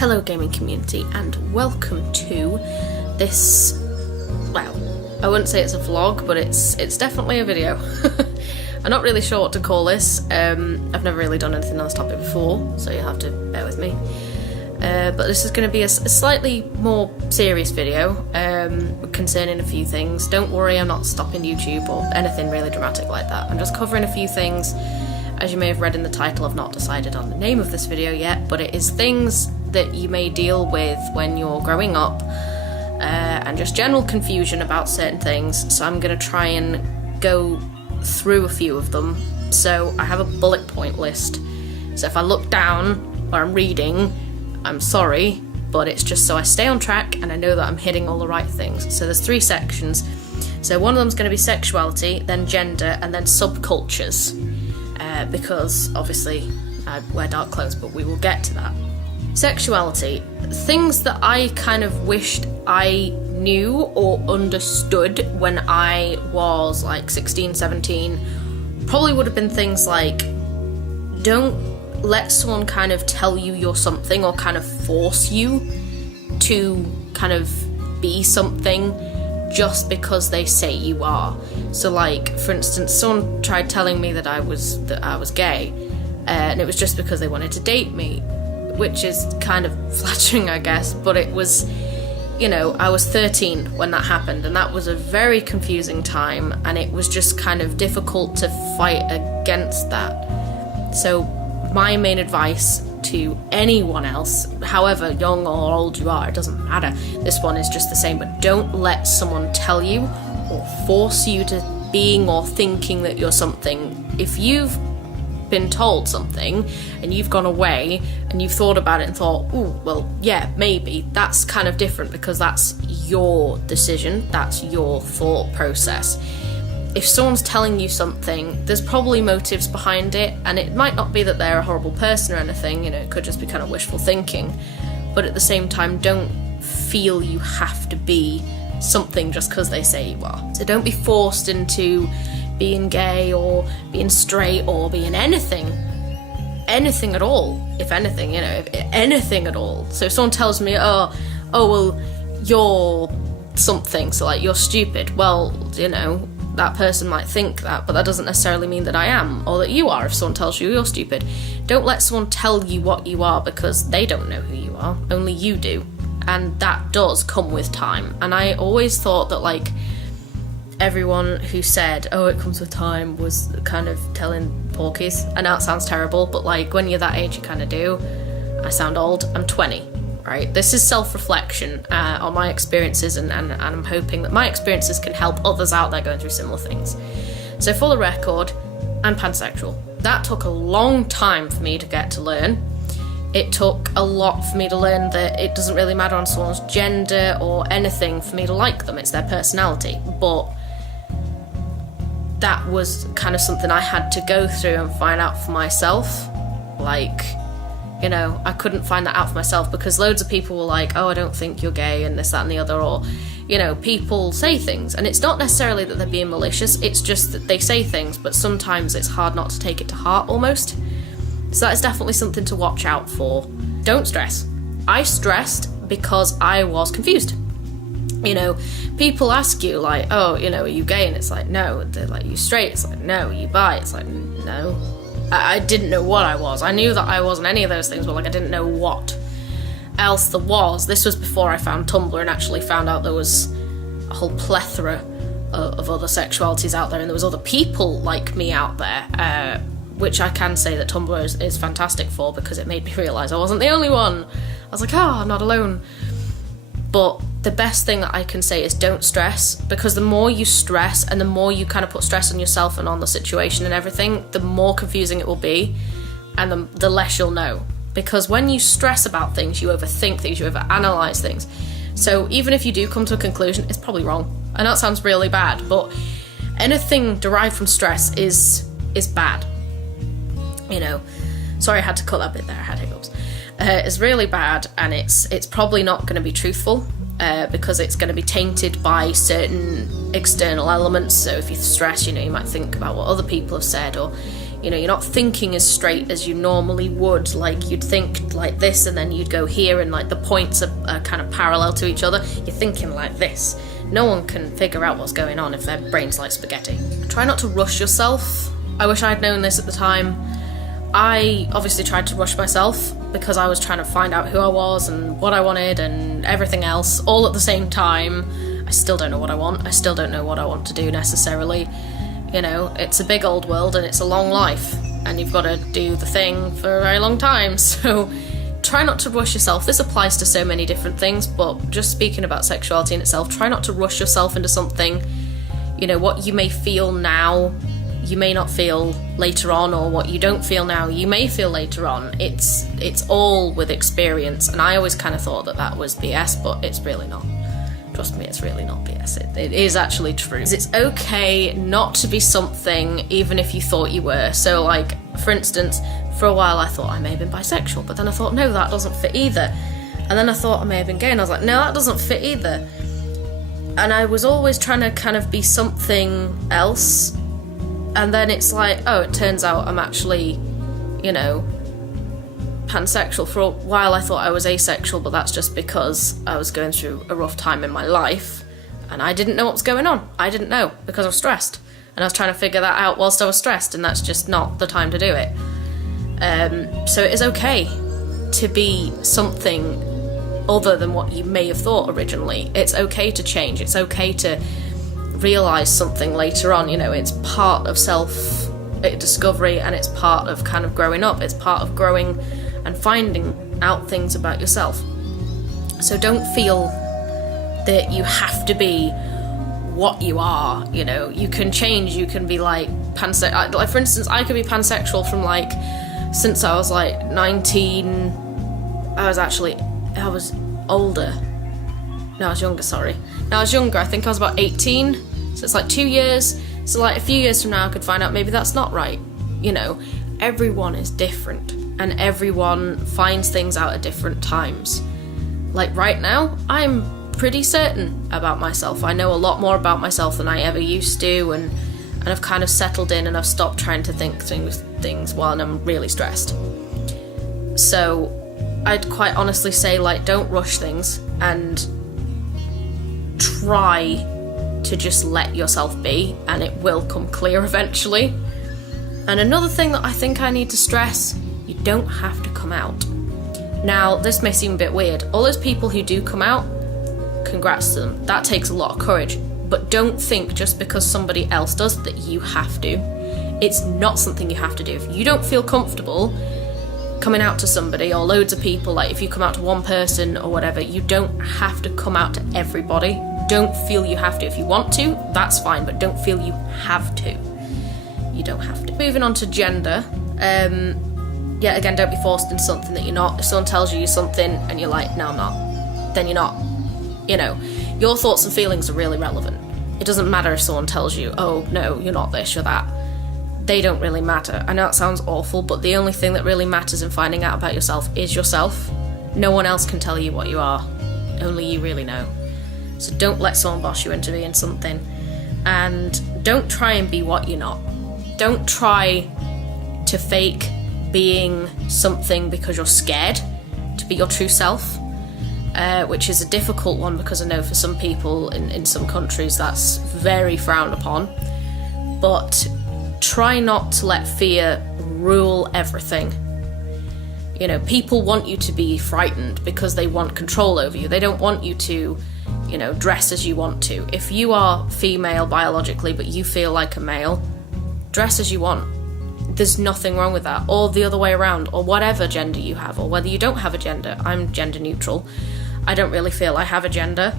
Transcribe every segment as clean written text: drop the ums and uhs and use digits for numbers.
Hello gaming community and welcome to this, well, I wouldn't say it's a vlog, but it's definitely a video. I'm not really sure what to call this. I've never really done anything on this topic before, so you'll have to bear with me. But this is going to be a slightly more serious video concerning a few things. Don't worry, I'm not stopping YouTube or anything really dramatic like that. I'm just covering a few things. As you may have read in the title, I've not decided on the name of this video yet, but it is things that you may deal with when you're growing up and just general confusion about certain things. So I'm going to try and go through a few of them. So I have a bullet point list. So if I look down where I'm reading, I'm sorry, but it's just so I stay on track and I know that I'm hitting all the right things. So there's 3 sections. So one of them is going to be sexuality, then gender, and then subcultures. Because obviously I wear dark clothes, but we will get to that. Sexuality. Things that I kind of wished I knew or understood when I was like 16, 17 probably would have been things like, don't let someone kind of tell you you're something or kind of force you to kind of be something just because they say you are. So like, for instance, someone tried telling me that I was gay, and it was just because they wanted to date me, which is kind of flattering, I guess, but it was, you know, I was 13 when that happened, and that was a very confusing time, and it was just kind of difficult to fight against that. So my main advice to anyone else, however young or old you are, it doesn't matter, this one is just the same, but don't let someone tell you or force you to being or thinking that you're something. If you've been told something and you've gone away and you've thought about it and thought, oh, well, yeah, maybe, that's kind of different because that's your decision, that's your thought process. If someone's telling you something, there's probably motives behind it, and it might not be that they're a horrible person or anything, you know, it could just be kind of wishful thinking, but at the same time, don't feel you have to be something just because they say you are. So don't be forced into being gay or being straight or being anything at all, if anything, you know, anything at all. So if someone tells me, oh, well, you're something, so like, you're stupid, well, you know, that person might think that, but that doesn't necessarily mean that I am, or that you are if someone tells you you're stupid. Don't let someone tell you what you are because they don't know who you are, only you do. And that does come with time. And I always thought that, like, everyone who said, oh, it comes with time, was kind of telling porkies. I know it sounds terrible, but like, when you're that age, you kind of do. I sound old. I'm 20. Right, this is self-reflection on my experiences, and I'm hoping that my experiences can help others out there going through similar things. So for the record, I'm pansexual. That took a long time for me to get to learn. It took a lot for me to learn that it doesn't really matter on someone's gender or anything for me to like them, it's their personality. But that was kind of something I had to go through and find out for myself. Like, you know, I couldn't find that out for myself because loads of people were like, oh, I don't think you're gay and this, that and the other, or, you know, people say things, and it's not necessarily that they're being malicious, it's just that they say things, but sometimes it's hard not to take it to heart almost. So that is definitely something to watch out for. Don't stress. I stressed because I was confused. You know, people ask you like, oh, you know, are you gay? And it's like, no. They're like, you straight? It's like, no. You bi? It's like, no. I didn't know what I was. I knew that I wasn't any of those things, but like, I didn't know what else there was. This was before I found Tumblr and actually found out there was a whole plethora of other sexualities out there, and there was other people like me out there, which I can say that Tumblr is fantastic for, because it made me realise I wasn't the only one. I was like, oh, I'm not alone. But the best thing that I can say is don't stress, because the more you stress and the more you kind of put stress on yourself and on the situation and everything, the more confusing it will be, and the less you'll know. Because when you stress about things, you overthink things, you overanalyze things. So even if you do come to a conclusion, it's probably wrong. I know it sounds really bad, but anything derived from stress is bad. You know, sorry I had to cut that bit there, I had hiccups. It's really bad, and it's probably not going to be truthful, because it's going to be tainted by certain external elements. So if you stress, you know, you might think about what other people have said, or You know, you're not thinking as straight as you normally would. Like, you'd think like this and then you'd go here and like the points are kind of parallel to each other. You're thinking like this. No one can figure out what's going on if their brain's like spaghetti. Try not to rush yourself. I wish I'd known this at the time. I obviously tried to rush myself because I was trying to find out who I was and what I wanted and everything else all at the same time. I still don't know what I want. I still don't know what I want to do necessarily. You know, it's a big old world and it's a long life and you've got to do the thing for a very long time. So try not to rush yourself. This applies to so many different things, but just speaking about sexuality in itself, try not to rush yourself into something. You know, what you may feel now, you may not feel later on, or what you don't feel now, you may feel later on. It's all with experience, and I always kind of thought that was BS, but it's really not. Trust me, it's really not BS. It is actually true. It's okay not to be something even if you thought you were. So like, for instance, for a while I thought I may have been bisexual, but then I thought, no, that doesn't fit either. And then I thought I may have been gay, and I was like, no, that doesn't fit either. And I was always trying to kind of be something else. And then it's like, oh, it turns out I'm actually, you know, pansexual. For a while I thought I was asexual, but that's just because I was going through a rough time in my life and I didn't know what was going on. I didn't know because I was stressed, and I was trying to figure that out whilst I was stressed, and that's just not the time to do it. So it is okay to be something other than what you may have thought originally. It's okay to change. It's okay to realise something later on. You know, it's part of self-discovery, and it's part of kind of growing up. It's part of growing and finding out things about yourself. So don't feel that you have to be what you are. You know, you can change. You can be like pansexual. Like, for instance, I could be pansexual from like since I was like 19. I was older. No, I was younger, sorry. No, I was younger. I think I was about 18. So it's like 2 years. So like a few years from now I could find out maybe that's not right. You know, everyone is different, and everyone finds things out at different times. Like right now, I'm pretty certain about myself. I know a lot more about myself than I ever used to, and I've kind of settled in, and I've stopped trying to think things while I'm really stressed. So I'd quite honestly say, like, don't rush things and try to just let yourself be, and it will come clear eventually. And another thing that I think I need to stress, you don't have to come out. Now, this may seem a bit weird. All those people who do come out, congrats to them. That takes a lot of courage. But don't think just because somebody else does that you have to. It's not something you have to do. If you don't feel comfortable coming out to somebody, or loads of people, like if you come out to one person or whatever, you don't have to come out to everybody. Don't feel you have to. If you want to, that's fine, but don't feel you have to. You don't have to. Moving on to gender. Yeah, again, don't be forced into something that you're not. If someone tells you something and you're like, no, I'm not, then you're not. You know, your thoughts and feelings are really relevant. It doesn't matter if someone tells you, oh, no, you're not this, you're that. They don't really matter. I know it sounds awful, but the only thing that really matters in finding out about yourself is yourself. No one else can tell you what you are. Only you really know. So don't let someone boss you into being something. And don't try and be what you're not. Don't try to fake being something because you're scared to be your true self, which is a difficult one, because I know for some people in some countries that's very frowned upon. But try not to let fear rule everything. You know, people want you to be frightened because they want control over you. They don't want you to, you know, dress as you want to. If you are female biologically but you feel like a male, dress as you want. There's nothing wrong with that. Or the other way around, or whatever gender you have, or whether you don't have a gender. I'm gender neutral. I don't really feel I have a gender.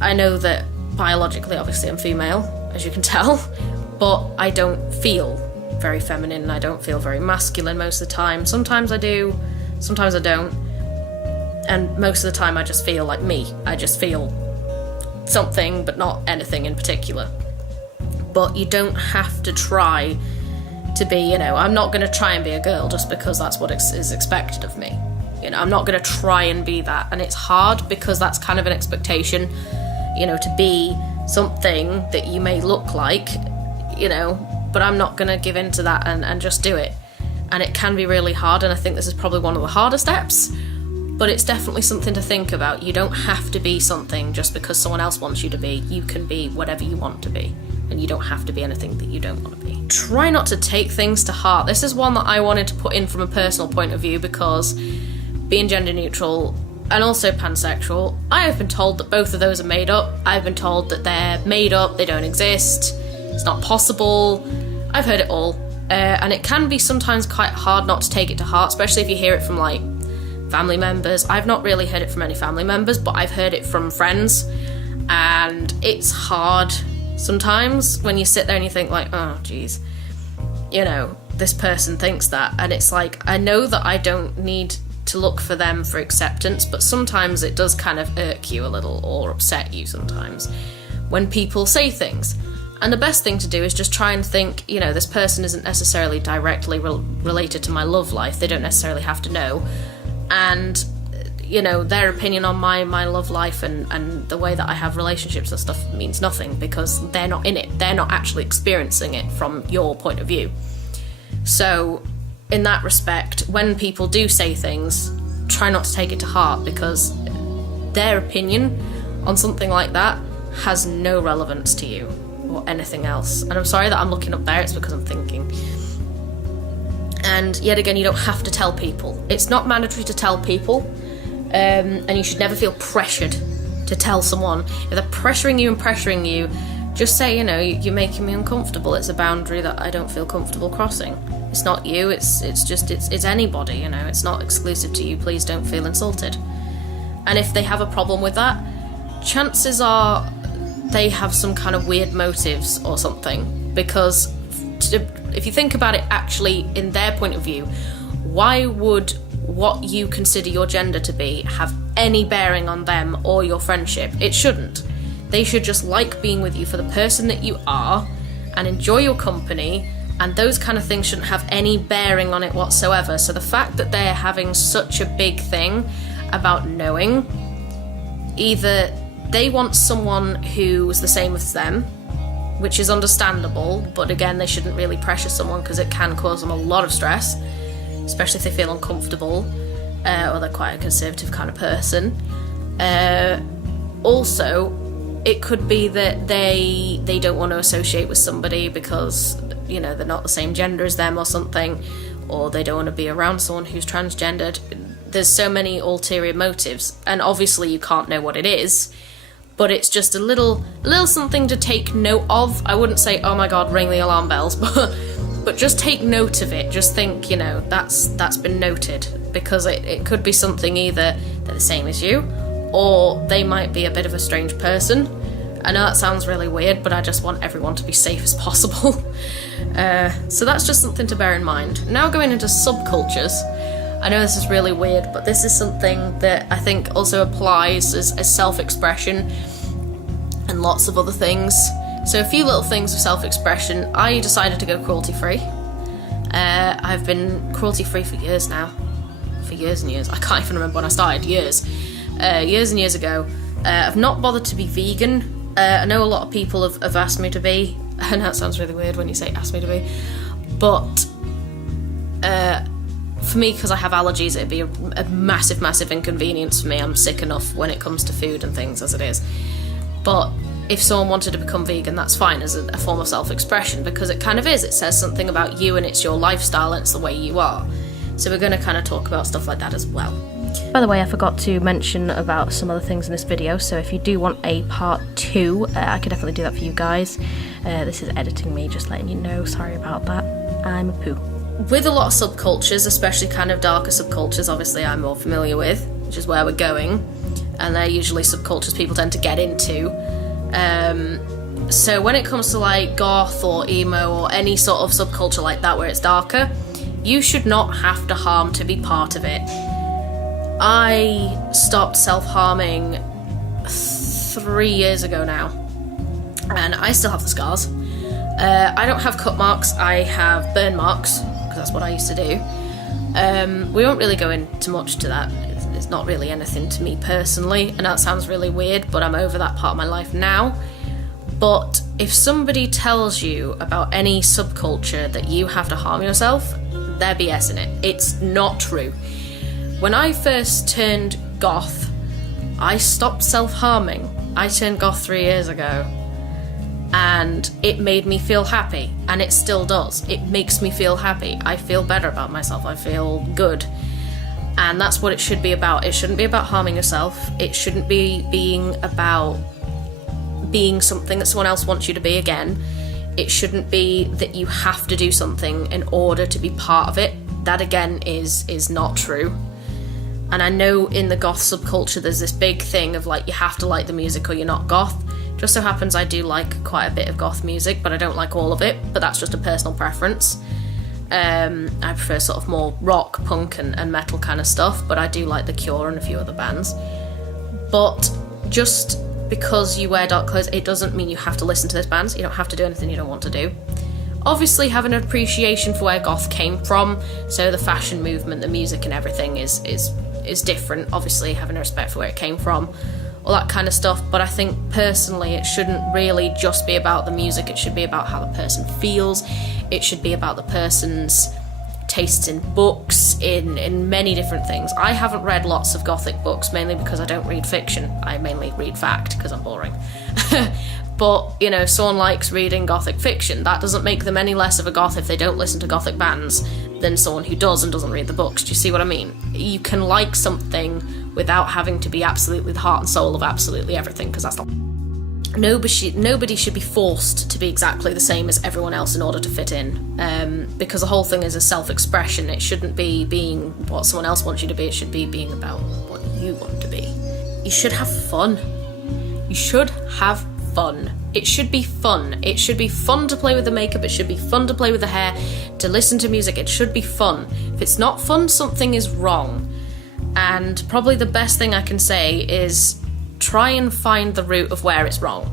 I know that biologically, obviously, I'm female, as you can tell, but I don't feel very feminine, and I don't feel very masculine most of the time. Sometimes I do, sometimes I don't. And most of the time I just feel like me. I just feel something, but not anything in particular. But you don't have to try to be, you know, I'm not going to try and be a girl just because that's what is expected of me. You know, I'm not going to try and be that. And it's hard because that's kind of an expectation, you know, to be something that you may look like, you know, but I'm not gonna give in to that and just do it. And it can be really hard, and I think this is probably one of the harder steps, but it's definitely something to think about. You don't have to be something just because someone else wants you to be. You can be whatever you want to be, and you don't have to be anything that you don't want to be. Try not to take things to heart. This is one that I wanted to put in from a personal point of view, because being gender neutral and also pansexual, I have been told that both of those are made up. I've been told that they're made up, they don't exist, it's not possible. I've heard it all. And it can be sometimes quite hard not to take it to heart, especially if you hear it from like family members. I've not really heard it from any family members, but I've heard it from friends, and it's hard sometimes when you sit there and you think like, oh geez, you know, this person thinks that, and it's like, I know that I don't need to look for them for acceptance, but sometimes it does kind of irk you a little or upset you sometimes when people say things. And the best thing to do is just try and think, you know, this person isn't necessarily directly related to my love life. They don't necessarily have to know. And, you know, their opinion on my love life and the way that I have relationships and stuff means nothing, because they're not in it. They're not actually experiencing it from your point of view. So, in that respect, when people do say things, try not to take it to heart, because their opinion on something like that has no relevance to you or anything else. And I'm sorry that I'm looking up there, it's because I'm thinking. And yet again, you don't have to tell people. It's not mandatory to tell people, and you should never feel pressured to tell someone. If they're pressuring you, just say, you know, you're making me uncomfortable. It's a boundary that I don't feel comfortable crossing. It's not you, it's anybody, you know, it's not exclusive to you. Please don't feel insulted. And if they have a problem with that, chances are they have some kind of weird motives or something, because if you think about it actually in their point of view, why would what you consider your gender to be have any bearing on them or your friendship? It shouldn't. They should just like being with you for the person that you are and enjoy your company, and those kind of things shouldn't have any bearing on it whatsoever. So the fact that they're having such a big thing about knowing, either they want someone who's the same as them, which is understandable, but again, they shouldn't really pressure someone because it can cause them a lot of stress, especially if they feel uncomfortable, or they're quite a conservative kind of person. Also, it could be that they don't want to associate with somebody because, you know, they're not the same gender as them or something, or they don't want to be around someone who's transgendered. There's so many ulterior motives, and obviously you can't know what it is, but it's just a little something to take note of. I wouldn't say, oh my god, ring the alarm bells, but just take note of it. Just think, you know, that's been noted, because it could be something either they're the same as you, or they might be a bit of a strange person. I know that sounds really weird, but I just want everyone to be safe as possible. So that's just something to bear in mind. Now going into subcultures, I know this is really weird, but this is something that I think also applies as self-expression and lots of other things. So a few little things of self-expression. I decided to go cruelty-free. I've been cruelty-free for years now. For years and years. I can't even remember when I started. Years and years ago. I've not bothered to be vegan. I know a lot of people have asked me to be. I know it sounds really weird when you say ask me to be. But for me, because I have allergies, it'd be a massive inconvenience for me. I'm sick enough when it comes to food and things as it is. But if someone wanted to become vegan, that's fine as a form of self-expression, because it kind of is. It says something about you, and it's your lifestyle, and it's the way you are. So we're going to kind of talk about stuff like that as well. By the way, I forgot to mention about some other things in this video, so if you do want a part 2, I could definitely do that for you guys. This is editing me, just letting you know. Sorry about that. I'm a poo. With a lot of subcultures, especially kind of darker subcultures, obviously I'm more familiar with, which is where we're going, and they're usually subcultures people tend to get into. So when it comes to like goth or emo or any sort of subculture like that where it's darker, you should not have to harm to be part of it. I stopped self-harming 3 years ago now, and I still have the scars. I don't have cut marks, I have burn marks, because that's what I used to do. We won't really go into much to that. It's not really anything to me personally, and that sounds really weird, but I'm over that part of my life now. But if somebody tells you about any subculture that you have to harm yourself, they're BSing it. It's not true. When I first turned goth, I stopped self-harming. I turned goth 3 years ago, and it made me feel happy, and it still does. It makes me feel happy. I feel better about myself. I feel good. And that's what it should be about. It shouldn't be about harming yourself. It shouldn't be being about being something that someone else wants you to be again. It shouldn't be that you have to do something in order to be part of it. That again is not true. And I know in the goth subculture there's this big thing of like, you have to like the music or you're not goth. Just so happens I do like quite a bit of goth music, but I don't like all of it, but that's just a personal preference. I prefer sort of more rock, punk and metal kind of stuff, but I do like The Cure and a few other bands. But just because you wear dark clothes, it doesn't mean you have to listen to those bands. You don't have to do anything you don't want to do. Obviously have an appreciation for where goth came from, so the fashion movement, the music and everything is different. Obviously having a respect for where it came from, all that kind of stuff, but I think personally it shouldn't really just be about the music. It should be about how the person feels. It should be about the person's tastes in books, in many different things. I haven't read lots of gothic books, mainly because I don't read fiction. I mainly read fact, because I'm boring. But, you know, someone likes reading gothic fiction. That doesn't make them any less of a goth if they don't listen to gothic bands than someone who does and doesn't read the books. Do you see what I mean? You can like something without having to be absolutely the heart and soul of absolutely everything, because that's not... Nobody should be forced to be exactly the same as everyone else in order to fit in, because the whole thing is a self-expression. It shouldn't be being what someone else wants you to be, it should be being about what you want to be. You should have fun. You should have fun. It should be fun. It should be fun to play with the makeup, it should be fun to play with the hair, to listen to music, it should be fun. If it's not fun, something is wrong. And probably the best thing I can say is try and find the root of where it's wrong.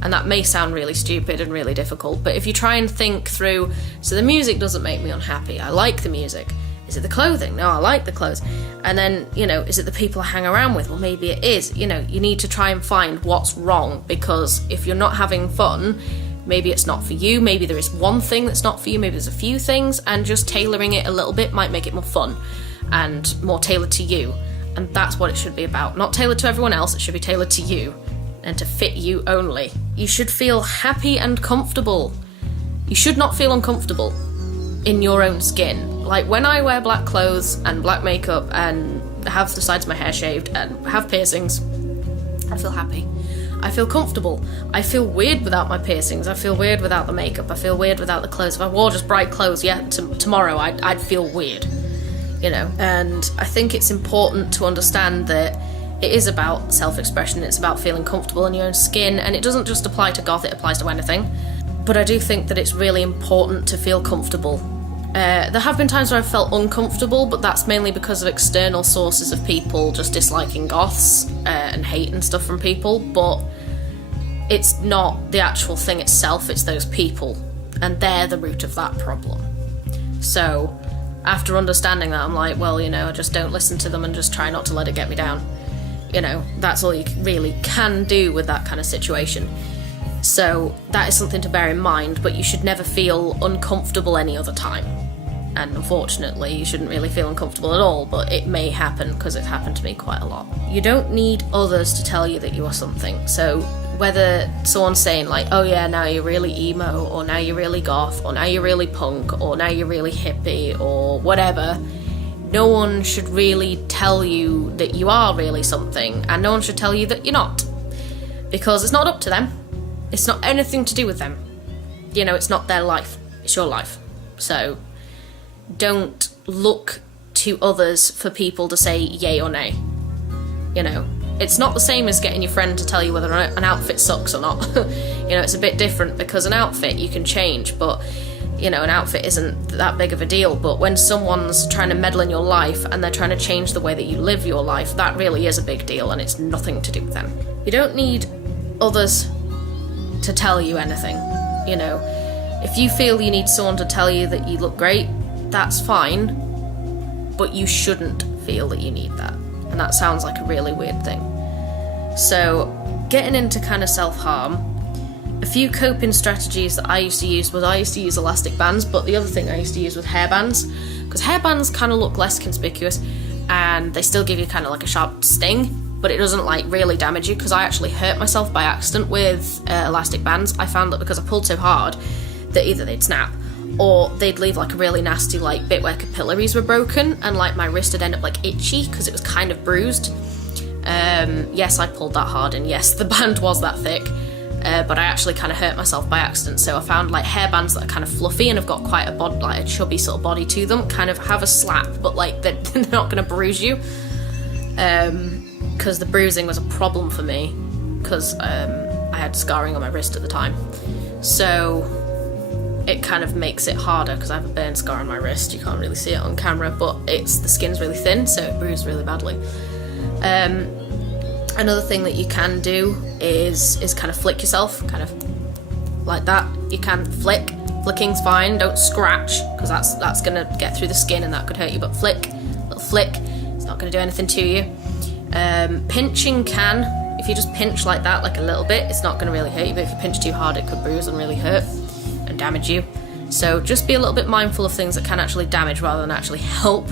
And that may sound really stupid and really difficult, but if you try and think through, so the music doesn't make me unhappy, I like the music. Is it the clothing? No, I like the clothes. And then, you know, is it the people I hang around with? Well, maybe it is. You know, you need to try and find what's wrong, because if you're not having fun, maybe it's not for you, maybe there is one thing that's not for you, maybe there's a few things, and just tailoring it a little bit might make it more fun and more tailored to you. And that's what it should be about. Not tailored to everyone else, it should be tailored to you and to fit you only. You should feel happy and comfortable. You should not feel uncomfortable in your own skin. Like when I wear black clothes and black makeup and have the sides of my hair shaved and have piercings, I feel happy. I feel comfortable. I feel weird without my piercings. I feel weird without the makeup. I feel weird without the clothes. If I wore just bright clothes, tomorrow I'd feel weird. You know, and I think it's important to understand that it is about self-expression, it's about feeling comfortable in your own skin, and it doesn't just apply to goth, it applies to anything. But I do think that it's really important to feel comfortable. There have been times where I've felt uncomfortable, but that's mainly because of external sources of people just disliking goths and hate and stuff from people, but it's not the actual thing itself, it's those people, and they're the root of that problem. So after understanding that, I'm like, well, you know, I just don't listen to them and just try not to let it get me down. You know, that's all you really can do with that kind of situation. So that is something to bear in mind, but you should never feel uncomfortable any other time. And unfortunately, you shouldn't really feel uncomfortable at all, but it may happen, because it's happened to me quite a lot. You don't need others to tell you that you are something. So whether someone's saying like, oh yeah, now you're really emo, or now you're really goth, or now you're really punk, or now you're really hippie, or whatever, no one should really tell you that you are really something, and no one should tell you that you're not. Because it's not up to them. It's not anything to do with them. You know, it's not their life. It's your life. So don't look to others for people to say yay or nay. You know, it's not the same as getting your friend to tell you whether an outfit sucks or not. You know, it's a bit different, because an outfit you can change, but, you know, an outfit isn't that big of a deal. But when someone's trying to meddle in your life and they're trying to change the way that you live your life, that really is a big deal, and it's nothing to do with them. You don't need others to tell you anything. You know, if you feel you need someone to tell you that you look great, that's fine, but you shouldn't feel that you need that. And that sounds like a really weird thing. So getting into kind of self-harm, A few coping strategies that I used to use elastic bands, but the other thing I used to use was hairbands, because hairbands kind of look less conspicuous and they still give you kind of like a sharp sting, but it doesn't like really damage you, because I actually hurt myself by accident with elastic bands. I found that because I pulled so hard that either they'd snap or they'd leave like a really nasty like bit where capillaries were broken, and like my wrist would end up like itchy because it was kind of bruised. Yes, I pulled that hard, and yes, the band was that thick, but I actually kind of hurt myself by accident. So I found like hairbands that are kind of fluffy and have got quite a chubby sort of body to them, kind of have a slap, but like they're not going to bruise you, because the bruising was a problem for me, because I had scarring on my wrist at the time. So it kind of makes it harder, because I have a burn scar on my wrist. You can't really see it on camera, but the skin's really thin, so it bruised really badly. Another thing that you can do is kind of flick yourself, kind of like that. You can flick. Flicking's fine. Don't scratch, because that's gonna get through the skin and that could hurt you. But flick, little flick. It's not gonna do anything to you. Pinching can. If you just pinch like that, like a little bit, it's not gonna really hurt you. But if you pinch too hard, it could bruise and really hurt and damage you. So just be a little bit mindful of things that can actually damage rather than actually help,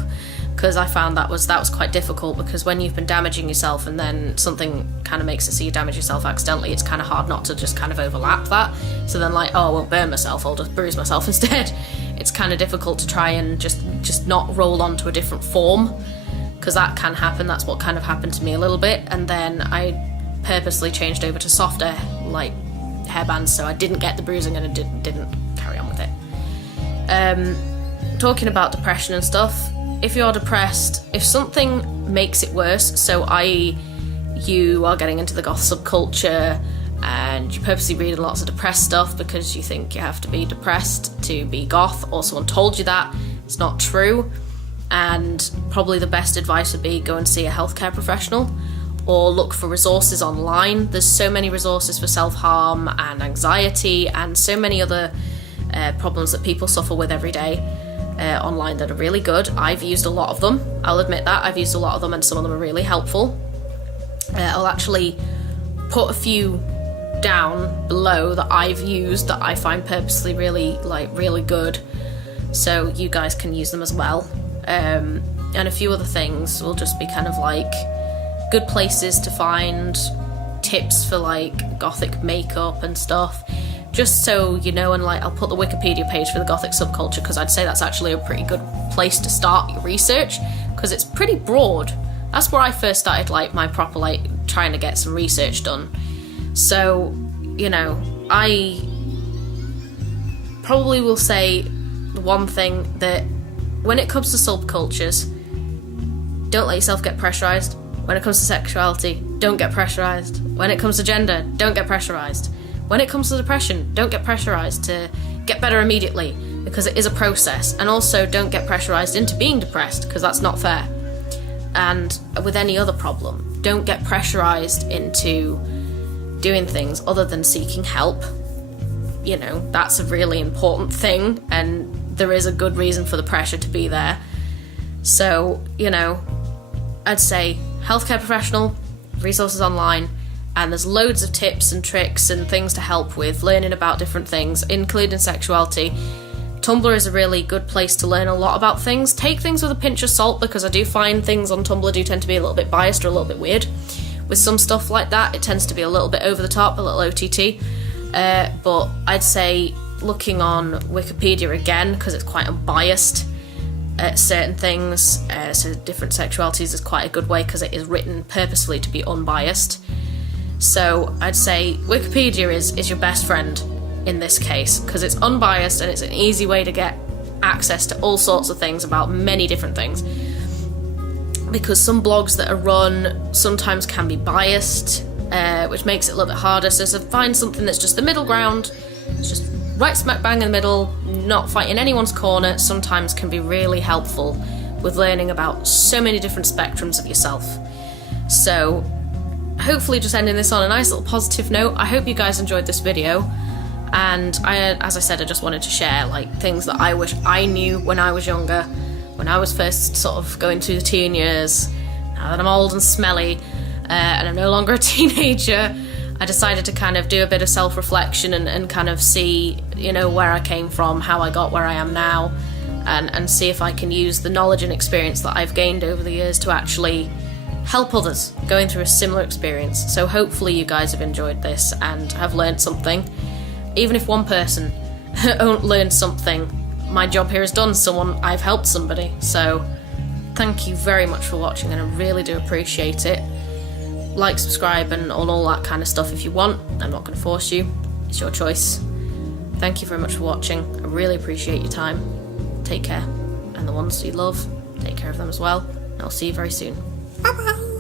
because I found that was quite difficult, because when you've been damaging yourself and then something kind of makes it so you damage yourself accidentally, it's kind of hard not to just kind of overlap that. So then like, oh, I won't burn myself, I'll just bruise myself instead. It's kind of difficult to try and just not roll onto a different form, because that can happen. That's what kind of happened to me a little bit, and then I purposely changed over to softer like hairbands so I didn't get the bruising and I didn't carry on with it. Talking about depression and stuff, if you're depressed, if something makes it worse, so i.e. you are getting into the goth subculture and you're purposely reading lots of depressed stuff because you think you have to be depressed to be goth, or someone told you that, it's not true, and probably the best advice would be go and see a healthcare professional or look for resources online. There's so many resources for self-harm and anxiety and so many other problems that people suffer with every day online that are really good. I've used a lot of them, I'll admit that. I've used a lot of them and some of them are really helpful. I'll actually put a few down below that I've used that I find purposely really good, so you guys can use them as well. And a few other things will just be kind of like good places to find tips for like gothic makeup and stuff, just so you know. And like, I'll put the Wikipedia page for the gothic subculture, because I'd say that's actually a pretty good place to start your research, because it's pretty broad. That's where I first started like my proper like trying to get some research done. So, you know, I probably will say the one thing that when it comes to subcultures, don't let yourself get pressurized. When it comes to sexuality, don't get pressurized. When it comes to gender, don't get pressurized. When it comes to depression, don't get pressurized to get better immediately, because it is a process. And also don't get pressurized into being depressed, because that's not fair. And with any other problem, don't get pressurized into doing things other than seeking help. You know, that's a really important thing, and there is a good reason for the pressure to be there. So, you know, I'd say healthcare professional, resources online, and there's loads of tips and tricks and things to help with learning about different things, including sexuality. Tumblr is a really good place to learn a lot about things. Take things with a pinch of salt, because I do find things on Tumblr do tend to be a little bit biased or a little bit weird. With some stuff like that, it tends to be a little bit over the top, a little OTT. But I'd say looking on Wikipedia again, because it's quite unbiased at certain things, so different sexualities is quite a good way, because it is written purposefully to be unbiased. So I'd say Wikipedia is your best friend in this case, because it's unbiased and it's an easy way to get access to all sorts of things about many different things. Because some blogs that are run sometimes can be biased, which makes it a little bit harder. So to find something that's just the middle ground, it's just right smack bang in the middle, not fighting anyone's corner, sometimes can be really helpful with learning about so many different spectrums of yourself. So hopefully just ending this on a nice little positive note. I hope you guys enjoyed this video, and as I said, I just wanted to share like things that I wish I knew when I was younger, when I was first sort of going through the teen years. Now that I'm old and smelly and I'm no longer a teenager, I decided to kind of do a bit of self-reflection and kind of see, you know, where I came from, how I got where I am now, and see if I can use the knowledge and experience that I've gained over the years to actually help others going through a similar experience. So hopefully you guys have enjoyed this and have learned something. Even if one person learned something, my job here is done. I've helped somebody. So thank you very much for watching, and I really do appreciate it. Like, subscribe, and all that kind of stuff if you want. I'm not going to force you. It's your choice. Thank you very much for watching. I really appreciate your time. Take care. And the ones you love, take care of them as well. And I'll see you very soon. Bye-bye.